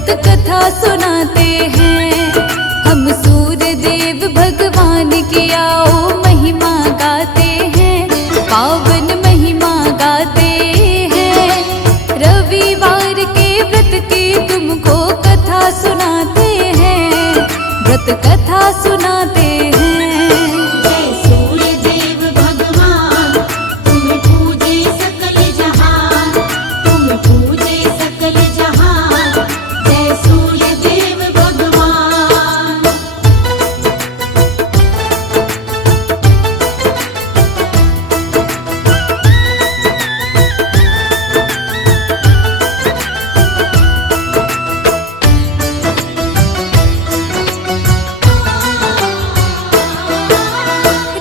व्रत कथा सुनाते हैं। हम सूर्य देव भगवान की आओ महिमा गाते हैं, पावन महिमा गाते हैं। रविवार के व्रत की तुमको कथा सुनाते हैं, व्रत कथा सुनाते हैं। जय सूर्य देव भगवान, तुम पूजे सकल जहान, तुम पूजे सकल जहान। जय सूर्य देव भगवान।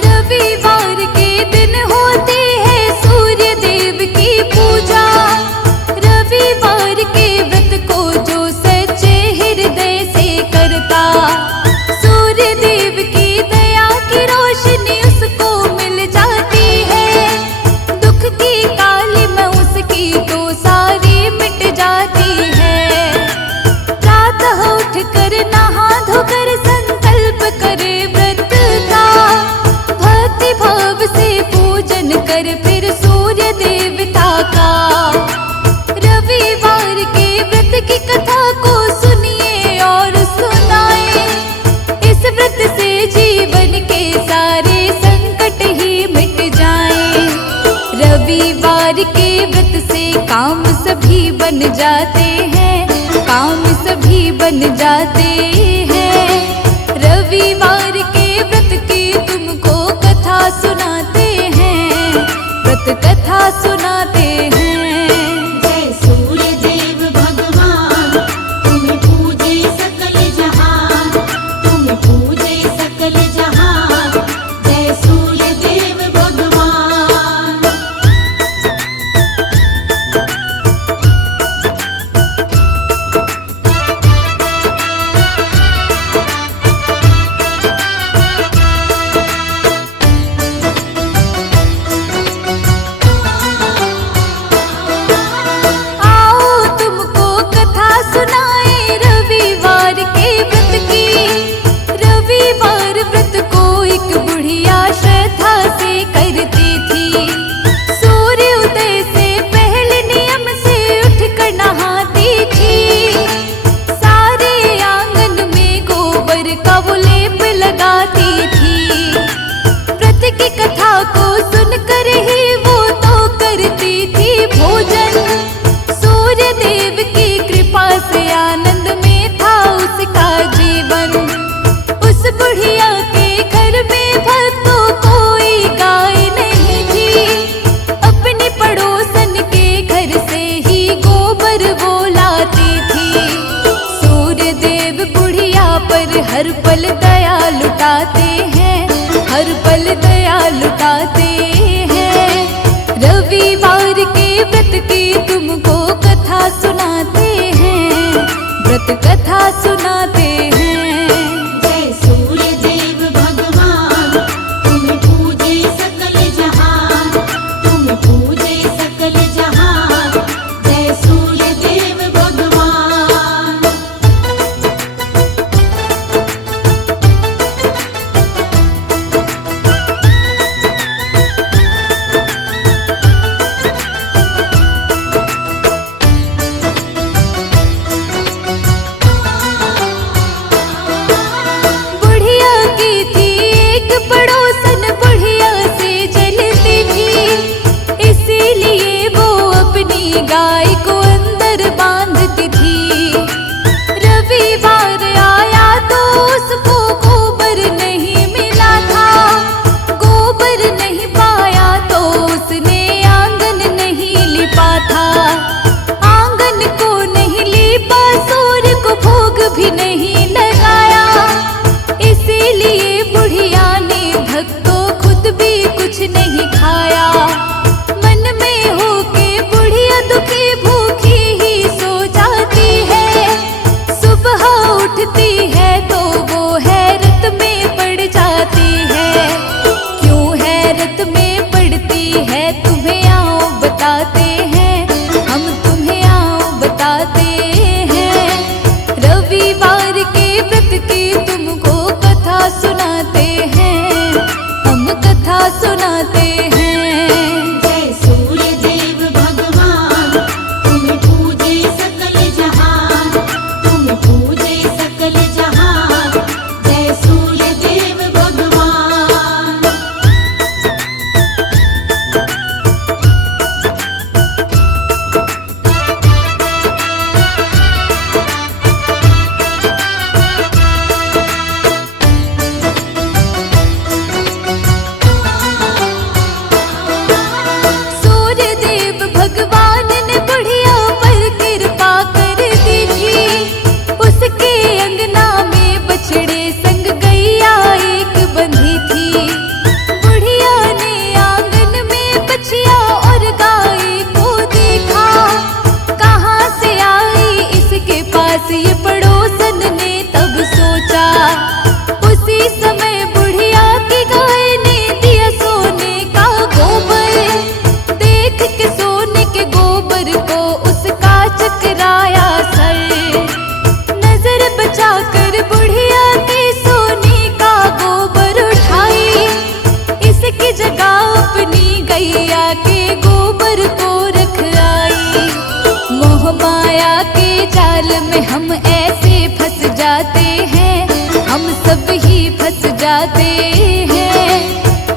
रविवार के दिन होती है सूर्य देव की पूजा। रविवार के व्रत को जो सच्चे हृदय से करता, सूर्य देव की दया की रोशनी उसको मिल जाती है। दुख की कालिमा उसकी तो सारी मिट जाती है। प्रातः उठकर नहा धोकर संकल्प करे व्रत का, भक्ति भाव से पूजन कर फिर सूर्य देवता का। रविवार के व्रत की कथा को सुनिए और सुनाए, इस व्रत से जीवन के सारे संकट ही मिट जाएं। रविवार के व्रत से काम सभी बन जाते हैं, काम सभी बन जाते हैं। रविवार के व्रत की तुमको कथा सुनाते हैं, व्रत कथा सुनाते हैं। जय सूर्य देव भगवान, तुम पूजे सकल जहान, तुम पूजे सकल जहान। जय सूर्य देव भगवान। के गोबर को रख आई। मोह माया के जाल में हम ऐसे फंस जाते हैं, हम सब ही फंस जाते हैं।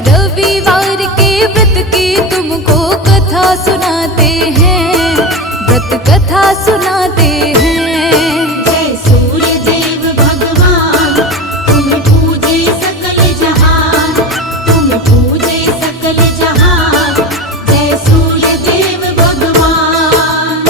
रविवार के व्रत की तुमको कथा सुनाते हैं, व्रत कथा सुनाते हैं। जय सूर्य देव भगवान, तुम पूजे सकल जहान, तुम पूजे सकल जहान। जय सूर्य देव भगवान।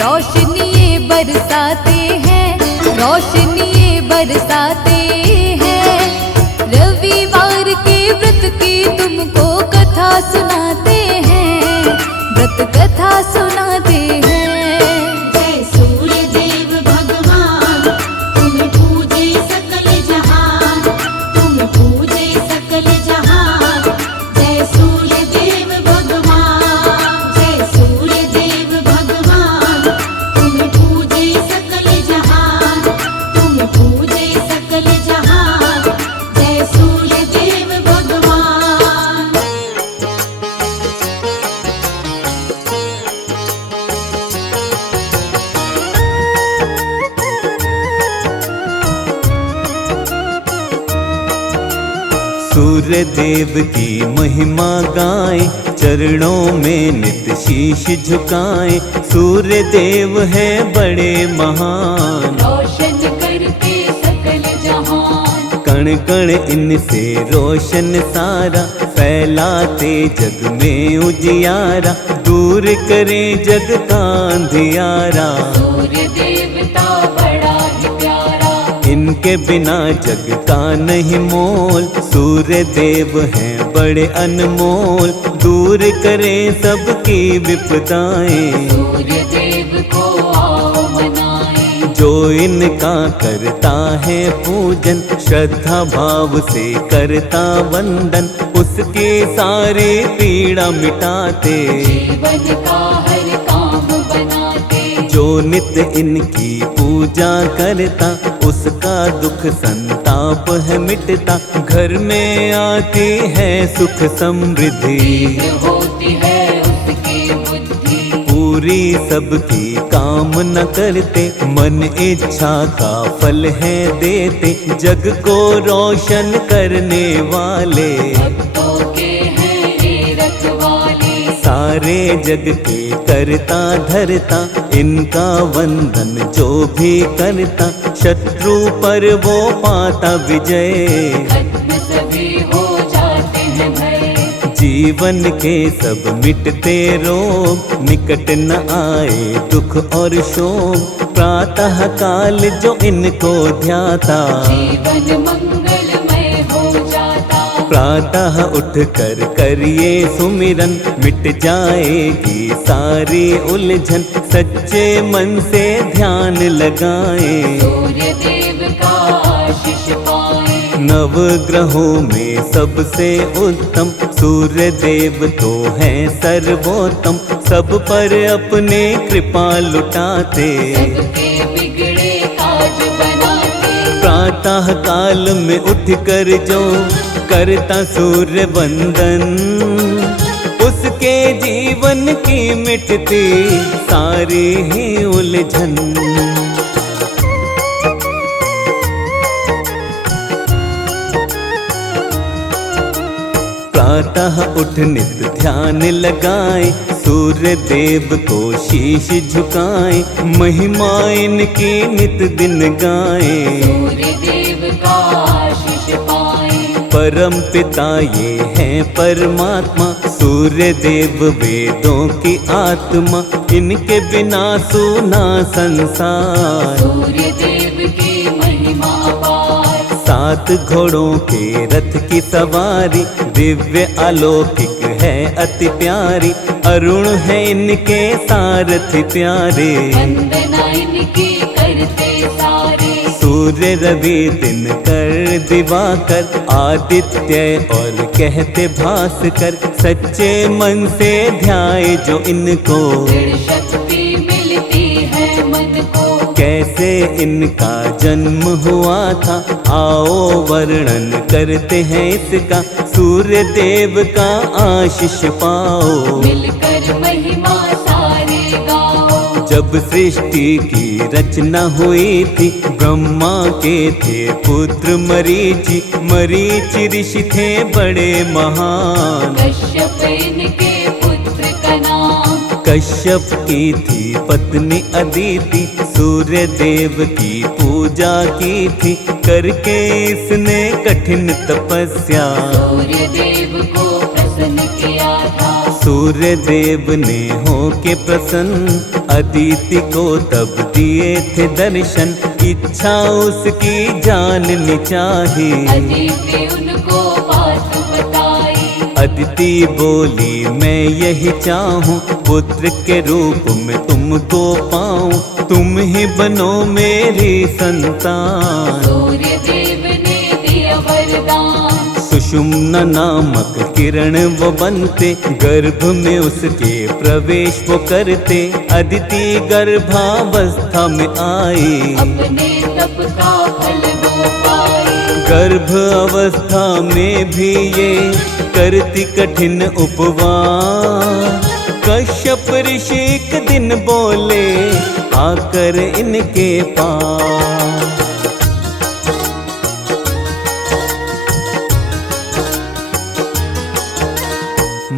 रोशनी बरसाते हैं, रोशनी बरसाते हैं। रविवार के व्रत की तुमको कथा सुनाते हैं, व्रत कथा सुनाते हैं। जय सूर्य देव भगवान, तुम पूजे सकल जहान, तुम पूजे सकल जहान। जय सूर्य देव भगवान, जय सूर्य देव भगवान, तुम पूजे सकल जहान, तुम पूजे सकल जहान। जय सूर्य देव भगवान। सूर्य देव की महिमा गाएं, चरणों में नित शीश झुकाएं। सूर्य देव है बड़े महान, रोशन करके सकल जहान। कण कण इनसे रोशन सारा, फैलाते जग में उजियारा। दूर करे जग का अंधियारा, सूर्य देवता बड़ा ही प्यारा। इनके बिना जग का नहीं मोल। सूर्य देव हैं बड़े अनमोल, दूर करें सबकी विपदाएं। सूर्य देव को आओ मनाएं, जो इनका करता है पूजन, श्रद्धा भाव से करता वंदन। उसकी सारी पीड़ा मिटाते, जीवन का हर काम बनाते। जो नित इनकी पूजा करता, उसका दुख संताप है मिटता। घर में आती है सुख समृद्धि, तीव्र होती है उसकी बुद्धि। पूरी सबकी कामना करते, मन इच्छा का फल है देते। जग को रोशन करने वाले, भक्तों के हैं ये रखवाले। सारे जग के करता धरता। इनका वंदन जो भी करता, शत्रु पर वो पाता विजय। खत्म सभी हो जाते हैं भय, जीवन के सब मिटते रोग, निकट न आए दुख और शोक। प्रातः काल जो इनको ध्याता, जीवन मंगलमय हो जाता। प्रातः उठ कर करिए सुमिरन, मिट जाएगी सारी उलझन। सच्चे मन से ध्यान लगाएं, सूर्य देव का आशीष पाए। नव ग्रहों में सबसे उत्तम, सूर्य देव तो है सर्वोत्तम। सब पर अपने कृपा लुटाते, सबके बिगड़े काज बनाते। प्रातः काल में उठ कर जो करता सूर्य वंदन, उसके जीवन की मिटती सारी ही उलझन। प्रातः उठ नित ध्यान लगाए, सूर्य देव को शीश झुकाए। महिमा इनकी नित दिन गाए, सूर्य देव का आशीष पाए। परम पिता ये हैं परमात्मा, सूर्य देव वेदों की आत्मा। इनके बिना सूना संसार, सूर्य देव की महिमा अपार। 7 घोड़ों के रथ की सवारी, दिव्य अलौकिक है अति प्यारी। अरुण है इनके सारथी प्यारे, वंदना इनकी करते सारे। सूर्य रवि दिनकर दिवाकर, आदित्य और कहते भास्कर। सच्चे मन से ध्याए जो इनको, दृढ़ शक्ति मिलती है मन को। कैसे इनका जन्म हुआ था, आओ वर्णन करते हैं इसका। सूर्य देव का आशीष पाओ, मिलकर महिमा सारे गाओ। जब सृष्टि की रचना हुई थी, ब्रह्मा के थे पुत्र मरीचि। मरीचि ऋषि थे बड़े महान, कश्यप इनके पुत्र का नाम। कश्यप की थी पत्नी अदिति, सूर्य देव की पूजा की थी। करके इसने कठिन तपस्या, सूर्य देव को प्रसन्न किया था। सूर्य देव ने हो के प्रसन्न, अदिति को तब दिए थे दर्शन, इच्छा उसकी जाननी चाही। अदिति उनको बात बताई, अदिति बोली मैं यही चाहूँ, पुत्र के रूप में तुमको पाऊँ, तुम ही बनो मेरी संतान। सूर्य देव ने दिया वरदान, सुषुम्ना नामक किरण वो बनते, गर्भ में उसके प्रवेश वो करते। अदिति गर्भावस्था में आई, अपने तप का फल वो पाई। गर्भ अवस्था में भी ये करती कठिन उपवास। कश्यप ऋषि एक दिन बोले आकर इनके पास,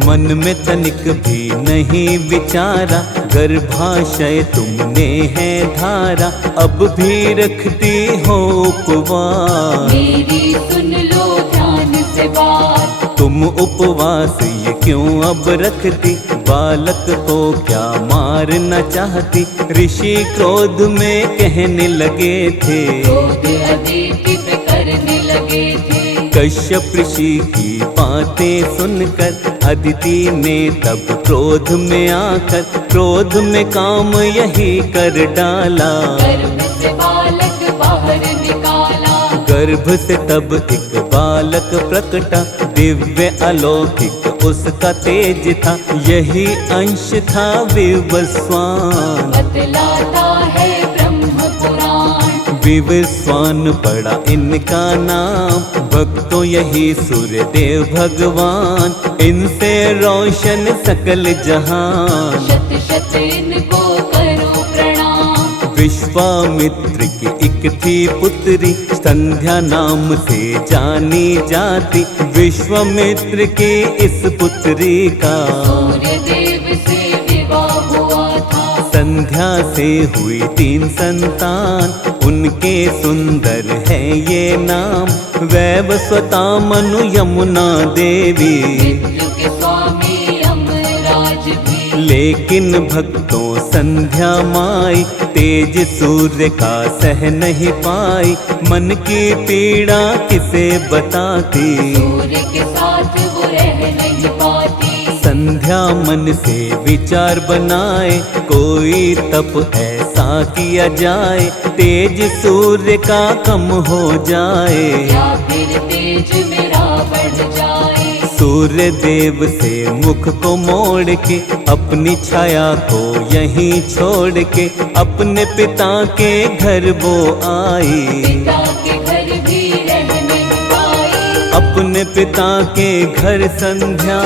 मन में तनिक भी नहीं विचारा, गर्भाशय तुमने है धारा, अब भी रखती हो उपवास। मेरी सुन लो ध्यान से बात, तुम उपवास ये क्यों अब रखती, बालक को क्या मारना चाहती। ऋषि क्रोध में कहने लगे थे, क्रोध अदिति पे करने लगे थे। कश्यप ऋषि की बातें सुनकर अदिति ने तब क्रोध में आकर, क्रोध में काम यही कर डाला। गर्भ से बालक बाहर निकाला, गर्भ से तब एक बालक प्रकटा, दिव्य अलौकिक उसका तेज था, यही अंश था विवस्वान। बतलाता है ब्रह्म पुराण, विवस्वान पड़ा इनका नाम, भक्तों यही सूर्य देव भगवान, इनसे रोशन सकल जहान। शत शत इनको करो प्रणाम। विश्वामित्र की एक थी पुत्री, संध्या नाम से जानी जाती, विश्वामित्र की इस पुत्री का सूर्य देव से विवाह हुआ था। संध्या से हुई 3 संतान, उनके सुंदर है ये नाम, वैवस्वता मनु यमुना देवी। मृत्यु के स्वामी यमराज भी, लेकिन भक्तों संध्या माई, तेज सूर्य का सह नहीं पाई, मन की पीड़ा किसे बताती। सूर्य के साथ वो रह नहीं पाती। संध्या मन से विचार बनाए, कोई तप ऐसा किया जाए, तेज सूर्य का कम हो जाए, या फिर तेज मेरा बढ़ जाए। सूर्य देव से मुख को मोड़ के, अपनी छाया को यहीं छोड़ के, अपने पिता के घर वो आई। पिता के घर भी रह नहीं पाई, अपने पिता के घर संध्या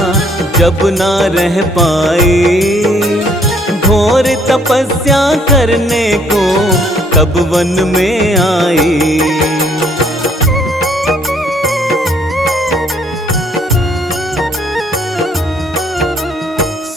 जब ना रह पाई, घोर तपस्या करने को तब वन में आई।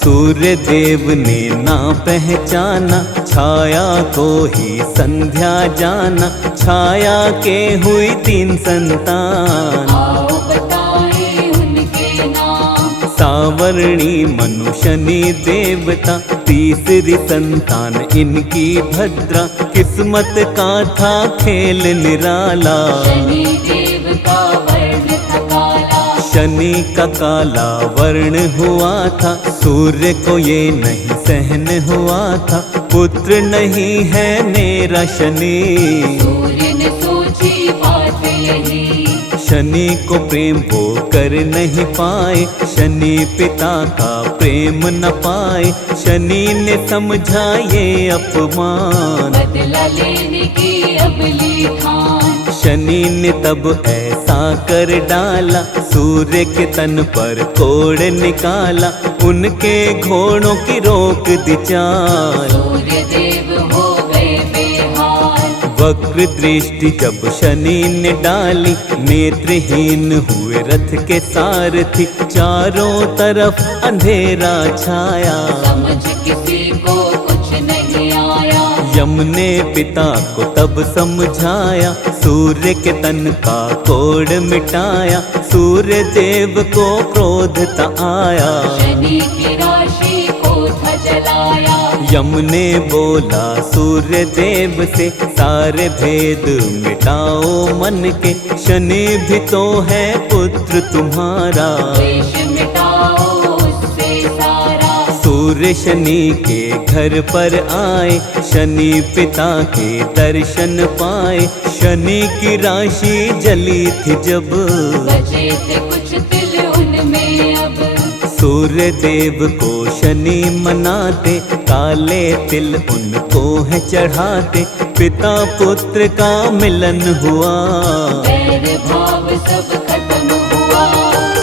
सूर्य देव ने ना पहचाना, छाया को ही संध्या जाना, छाया के हुई 3 संतान। आओ बताए उनके नाम। सावर्णी मनु शनि देवता, तीसरी संतान इनकी भद्रा, किस्मत का था खेल निराला। शनि देव का वर्ण था काला, शनि का काला वर्ण हुआ था, सूर्य को ये नहीं सहन हुआ था, पुत्र नहीं है मेरा शनि। सूर्य ने सोची बात यही, शनि को प्रेम वो कर नहीं पाए, शनि पिता का प्रेम न पाए, शनि ने समझा ये अपमान। बदला लेने की अबली ठान। शनि ने तब ऐसा कर डाला, सूर्य के तन पर कोड़ निकाला, उनके घोड़ों की रोक दी चाल। सूर्य देव हो गए बेहाल, वक्र दृष्टि जब शनि ने डाली, नेत्रहीन हुए रथ के सारथी, चारों तरफ अंधेरा छाया। समझ किसी को कुछ नहीं आया, यम ने पिता को तब समझाया, सूर्य के तन का कोड़ मिटाया, सूर्य देव को क्रोध ता आया। शनि की राशि को था जलाया, यम ने बोला सूर्य देव से, सारे भेद मिटाओ मन के, शनि भी तो है पुत्र तुम्हारा। क्लेश मिटाओ उससे सारा। सूर्य शनि के घर पर आए, शनि पिता के दर्शन पाए, शनि की राशि जली थी जब, बचे थे कुछ तिल उनमें अब। सूर्य देव को शनि मनाते, काले तिल उनको है चढ़ाते, पिता पुत्र का मिलन हुआ, बैर भाव सब खत्म हुआ।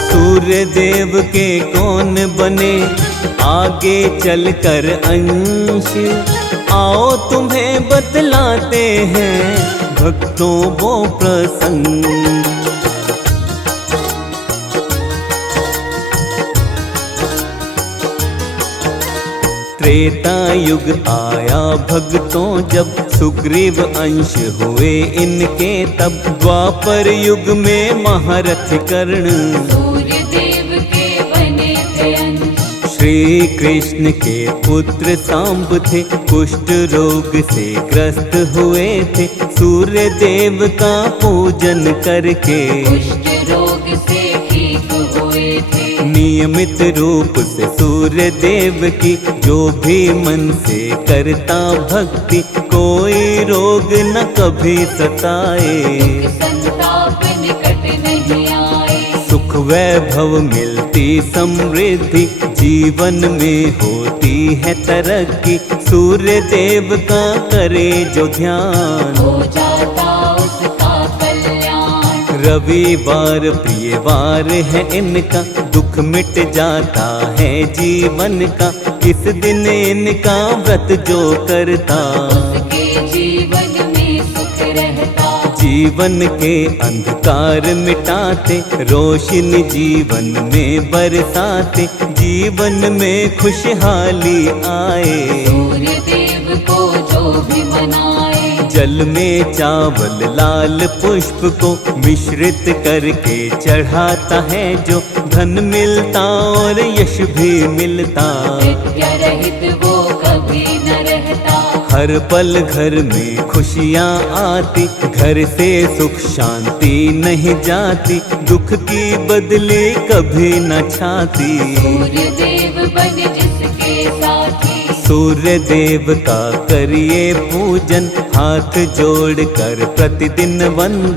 सूर्य देव के कौन बने आगे चलकर अंश, आओ तुम्हें बतलाते हैं भक्तों वो प्रसंग। त्रेता युग आया भक्तों जब, सुग्रीव अंश हुए इनके तब, द्वापर युग में महारथ कर्ण, सूर्य देव के बने थे अंश। श्री कृष्ण के पुत्र सांब थे, कुष्ठ रोग से ग्रस्त हुए थे, सूर्य देव का पूजन करके कुष्ठ रोग से ठीक हुए थे। नियमित रूप से सूर्य देव की जो भी मन से करता भक्ति, कोई रोग न कभी सताए, संताप निकट नहीं आए। सुख वैभव मिलती समृद्धि, जीवन में होती है तरक्की, सूर्य देव का करे जो ध्यान, हो जाता उसका कल्याण। रविवार प्रियवार है इनका, दुख मिट जाता है जीवन का, इस दिन इनका व्रत जो करता, उसके जीवन में सुख रहता। जीवन के अंधकार मिटाते, रोशनी जीवन में बरसाते, जीवन में खुशहाली आए, सूर्य देव को जो भी मनाए। जल में चावल लाल पुष्प को मिश्रित करके चढ़ाता है जो, धन मिलता और यश भी मिलता, विद्या रहित वो कभी न रहता। हर पल घर में खुशियाँ आती, घर से सुख शांति नहीं जाती, दुख की बदले कभी न छाती, सूर्य देव बन जिसके साथी। सूर्य देव का करिए पूजन, हाथ जोड़कर प्रतिदिन वंदन।